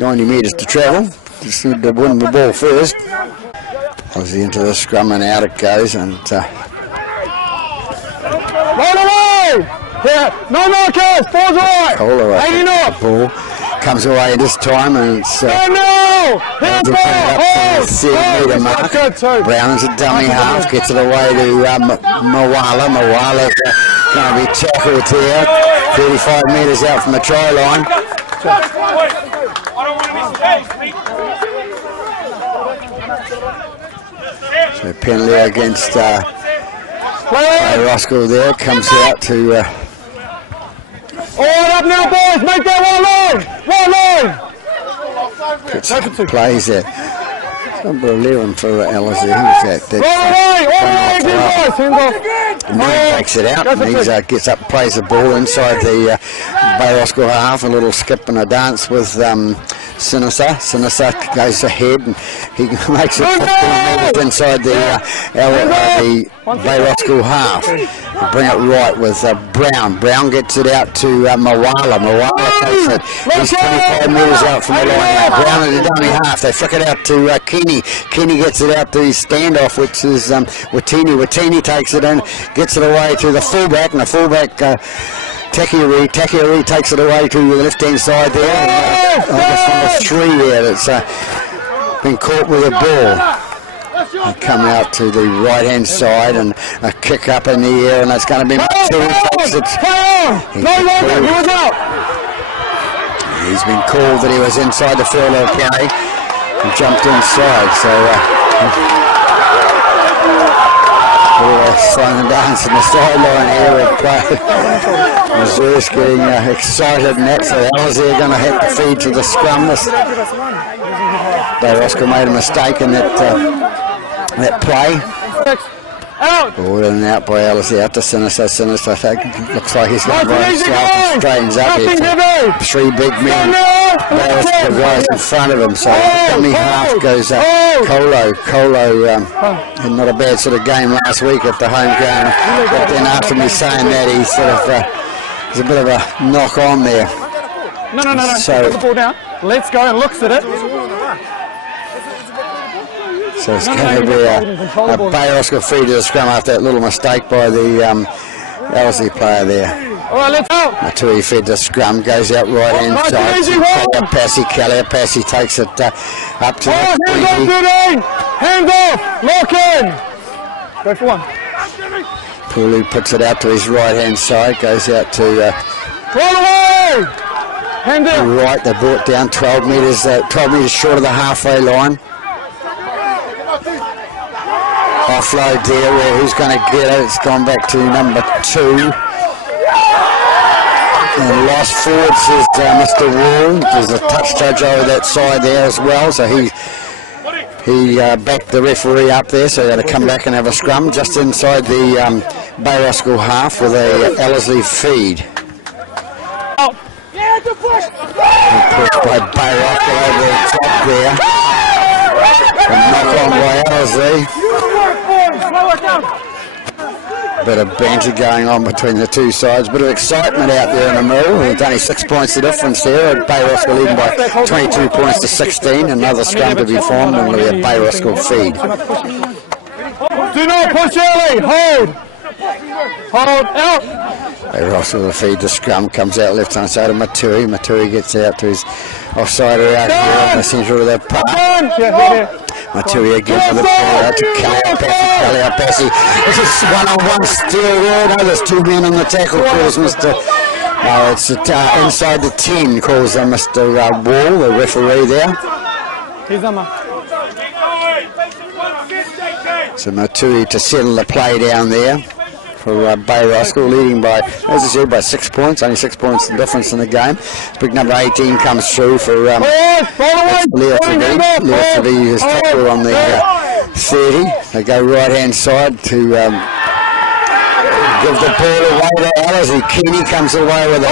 90 metres to travel. Just need to win the ball first. Ellerslie into the scrum, and out it goes, and roll away! Yeah, no markers, ball's right. All the way. 80 knots. Ball. Comes away this time, and it's up to the 30-metre mark. Brown is a dummy half, gets it away to Moala. Moala's going to be tackled here, 35 metres out from the try line. So penalty against Roskill there, comes out to... All up now, boys! Make that one line! Plays there. Number 11 for Ellerslie. Who's that? Takes it out. And he gets up, plays the ball inside the Bay Roskill half. A little skip and a dance with Sinister. Sinister goes ahead and he makes it 15 metres inside the Bay Roskill half. Bring it right with Brown. Brown gets it out to Moala. Moala takes it. He's 25 metres out from the line. Brown at the dummy half. They flick it out to Kenny. Kenny gets it out to his standoff, which is Watini. Watini takes it in, gets it away to the fullback, and the fullback Takiari takes it away to the left-hand side there. Number 3 there that's been caught with a ball. They come out to the right-hand side and a kick up in the air, and it's going to be He's been called that he was inside the field, okay. He jumped inside, so song and dance in the sideline here with Missouri's getting excited, and that's the Ellerslie are going to have to feed to the scrum. Roskill made a mistake in that play. Ball in and out by Ellerslie out to Sinister. Sinister looks like he's going to run himself and straightens up here. 3 big men. Roskill guys in front of him. So dummy half goes up. Colo had not a bad sort of game last week at the home ground. But then after me saying that, he sort of there's a bit of a knock on there. No. So put the ball down. Let's go and looks at it. So it's going to be a Bay Roskill free to the scrum after that little mistake by the Ellerslie player there. All right, let's go. Matui fed the scrum, goes out right hand side. Passy takes it up to the 20. Hands off, lock in. Go for one. Pooley puts it out to his right hand side, goes out to away. Hands up. Right, they brought down 12 metres short of the halfway line. Offload there, where who's going to get it? It's gone back to number 2. And lost forward says Mr. Wall. There's a touch judge over that side there as well, so he backed the referee up there, so they're going to come back and have a scrum just inside the Bay Roskill half with a Ellerslie feed. Pushed by Bay Roskill over the top there. And knock on by Ellerslie. Bit of banter going on between the two sides. Bit of excitement out there in the middle. There's only 6 points the difference there. Bay Roskill leading by 22 points to 16. Another scrum to be formed, and it'll be a Bay Roskill feed. Do not push early. Hold out. Bay Roskill will feed the scrum. Comes out left hand side of Matui. Matui gets out to his offsider out here in the centre of the park. Matui again for the ball out to Kaliapasi. It's a one-on-one steal there. No, there's 2 men on the tackle. Calls Mr. It's inside the 10. Calls Mr. Wall, the referee there. So Matui to settle the play down there for Bay Roskill, leading by, as I said, by 6 points. Only 6 points the difference in the game. Big number 18 comes through for Leo Tavie, his tackle on the 30. They go right hand side to give the ball away to Ellerslie. Kenny comes away with it.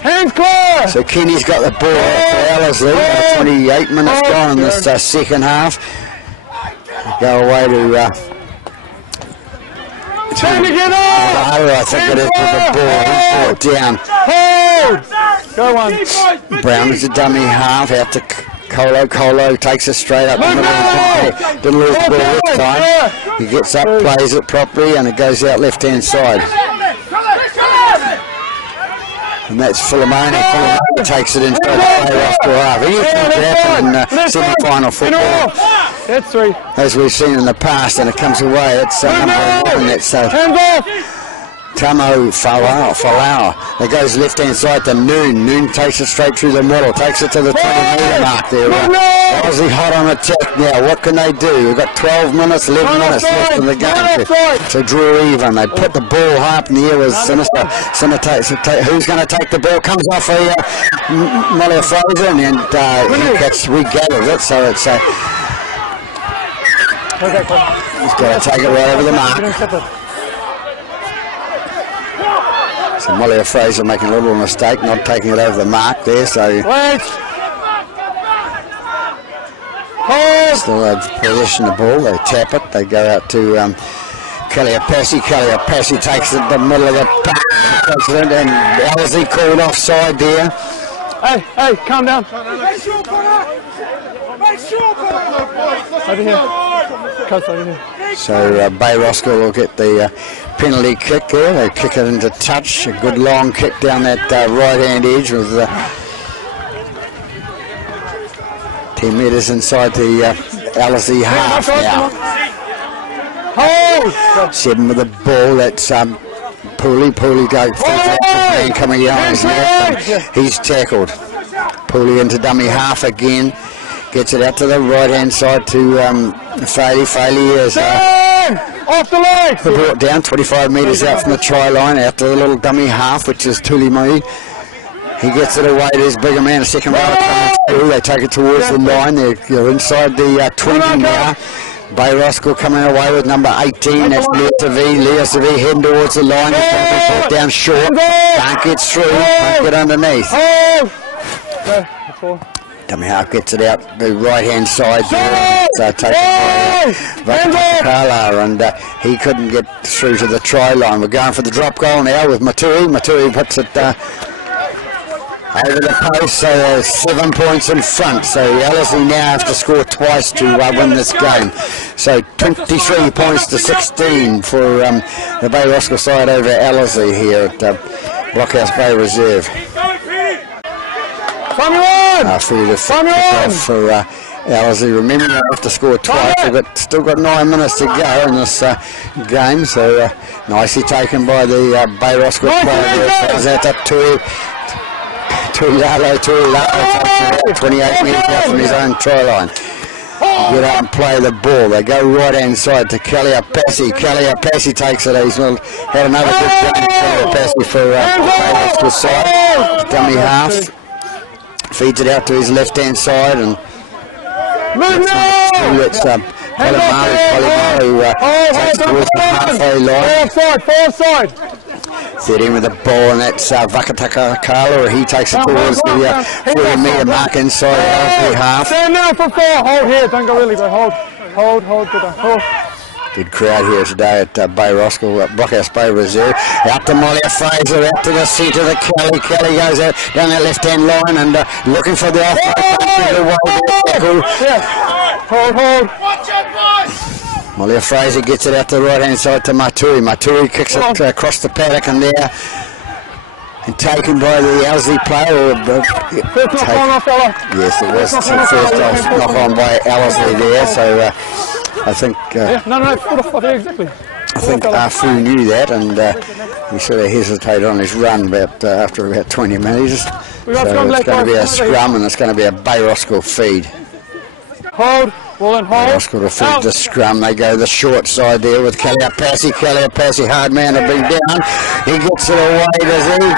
Hands clear! So Kenny's got the ball for Ellerslie. 28 minutes gone in this second half. Go away to Time to get I think it is with the ball. Brought down. Go on. Brown is a dummy half out to Colo takes it straight up the middle of the didn't lose the ball this time. He gets up, plays it properly, and it goes out left hand side. And that's Philemoni. Philemoni takes it into the Bay Roskill half. He used to happen in semi-final football, That's 3. as we've seen in the past, and it comes away. It's number 11. That's Tamo Falau. It goes left-hand side to Noon. Noon takes it straight through the middle, takes it to the 20-metre mark there. Aussie hot on attack now. What can they do? We've got 12 minutes, 11 minutes left in the game to draw even. They put the ball high up in the air with Sinister. Who's going to take the ball? Comes off a Molly Fraser, and we gathered it, so it's he's got to take it right over the mark. So Molly Fraser making a little mistake, not taking it over the mark there, so still have possession of the ball. They tap it, they go out to Caliapassi. Caliapassi takes it in the middle of the pack, takes it in, and Ellerslie called offside there. Hey, calm down. Over here. Coach, over here. So Bay Roskill will get the penalty kick there. They kick it into touch. A good long kick down that right-hand edge with 10 metres inside the Ellerslie half now. 7 with the ball. That's Pooley goes coming down his left. He's tackled. Pooley into dummy half again. Gets it out to the right-hand side to Faley. Faley is off the legs. Brought down 25 metres out from the try line, out to the little dummy half, which is Tulimui. He gets it away to his bigger man, a second rower coming through. They take it towards the line. They're inside the 20 now. Bay Roskill coming away with number 18. That's Leo Savi heading towards the line. He's going to be brought down short. Can't get through. Can't get underneath. Dummy half gets it out the right-hand side there. So taken by Vakakala, and he couldn't get through to the try line. We're going for the drop goal now with Matui. Matui puts it over the post, so 7 points in front. So Ellerslie now have to score twice to win this game. So 23 points to 16 for the Bay Roskill side over Ellerslie here at Blockhouse Bay Reserve. Through the off for Ellerslie. Remember, they have to score twice. They've still got 9 minutes to go in this game. So nicely taken by the Bay Roskill player. Goes out up to Lalo, 28 metres out from his own try line. Get out and play the ball. They go right-hand side to Caliapassi. Caliapassi takes it. He's had another good game. Caliapassi for Bay Roskill side. Dummy half. Feeds it out to his left-hand side, and it's Polamalu takes towards the halfway line. Forward 13 with the ball, and that's Vakakala. He takes it towards the 40-metre mark inside the half. Stand now for 4. Hold here. Don't go really, but hold. Hold. Good crowd here today at Bay Roskill, Blockhouse Bay Reserve. Out to Molly Fraser, out to the centre of the Kelly. Kelly goes out down that left-hand line and looking for the off-right. Hold. Molly Fraser gets it out to the right-hand side to Matui. Matui kicks it across the paddock and there. And taken by the Ellerslie player. Yes, it was the first off knock on by Ellerslie there, so I think exactly. I think Afu knew that, and he sort of hesitated on his run after about 20 minutes. So it's going to be a scrum, and it's going to be a Bay Roskill feed. Hold. Well, then hold. Bay Roskill to feed the scrum. They go the short side there with Caliapassi. Caliapassi, hard man to bring down. He gets it away, does he?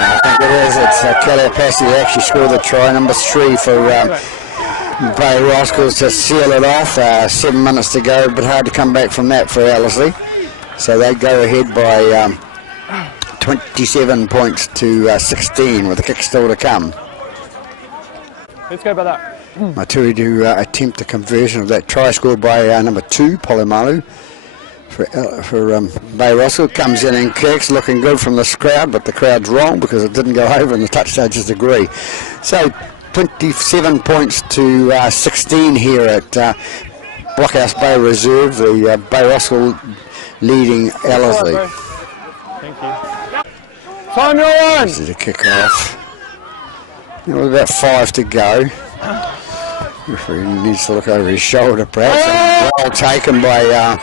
I think it is. It's Caliapassi who actually scored the try, number 3 for Bay Roskill to seal it off. 7 minutes to go, but hard to come back from that for Ellerslie. So they go ahead by 27 points to 16 with the kick still to come. Let's go by that. Matui to attempt a conversion of that try scored by number 2, Polamalu. For Bay Roskill, comes in and kicks, looking good from this crowd, but the crowd's wrong because it didn't go over and the touch judges agree. So 27 points to 16 here at Blockhouse Bay Reserve, the Bay Roskill leading Ellerslie. Thank you. Time your one. This is a kick off. With about 5 to go. Referee needs to look over his shoulder perhaps. Well taken by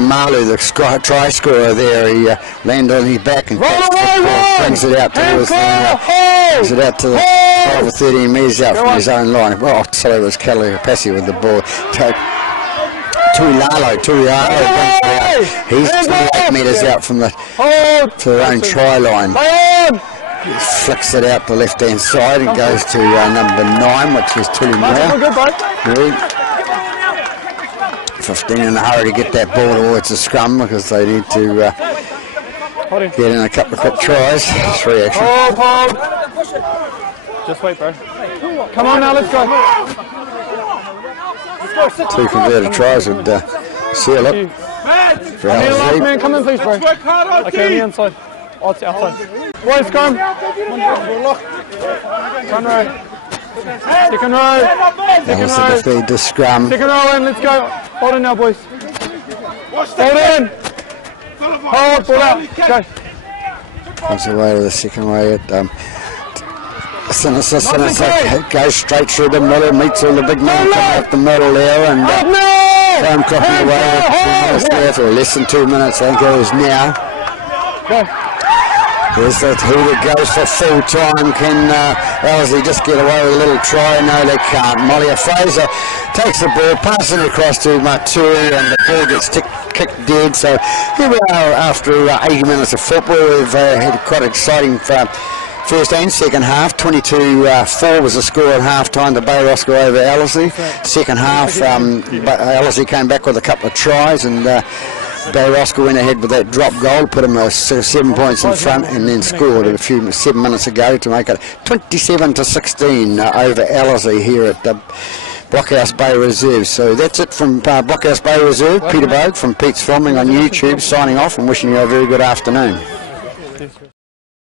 Malu, the try scorer there. He landed on his back and brings it out towards the 12 or 13 metres out from his own line. Well, sorry, it was Kalapasi with the ball. Tuilalo. He's 28 metres out from to their own try line. He flicks it out the left-hand side and goes to number 9, which is Tuilalo. 15 in a hurry to get that ball towards the scrum because they need to get in a couple of quick tries. 3 action. Just wait, bro. Come on now, let's go. 2 converted tries would seal it. Man, come in, please, bro. Okay, on the inside. Outside. Boys, come. Front row. Second row. Second row. Defeat the scrum. Second row in, let's go. Hold in now, boys. Hold in. Hold, ball out. Go. Comes away to the second row at Sinister goes straight through the middle, meets all the big men coming up the middle there, and I'm copying away with 2 minutes left, or less than 2 minutes, I think it is now. Go. There's that who that goes for full time. Can Ellerslie just get away with a little try? No, they can't. Molly Fraser takes the ball, passes it across to Maturi, and the ball gets kicked dead. So here we are after 80 minutes of football. We've had quite exciting first and second half. 22-4 was the score at half time. The Bay Roscoe over Ellerslie. Second half, Ellerslie came back with a couple of tries, and Bay Roscoe went ahead with that drop goal, put them 7 points in front, and then scored a 7 minutes ago to make it 27-16 over Ellerslie here at the Blockhouse Bay Reserve. So that's it from Blockhouse Bay Reserve. Peter Bogue from Pete's Filming on YouTube, signing off and wishing you a very good afternoon.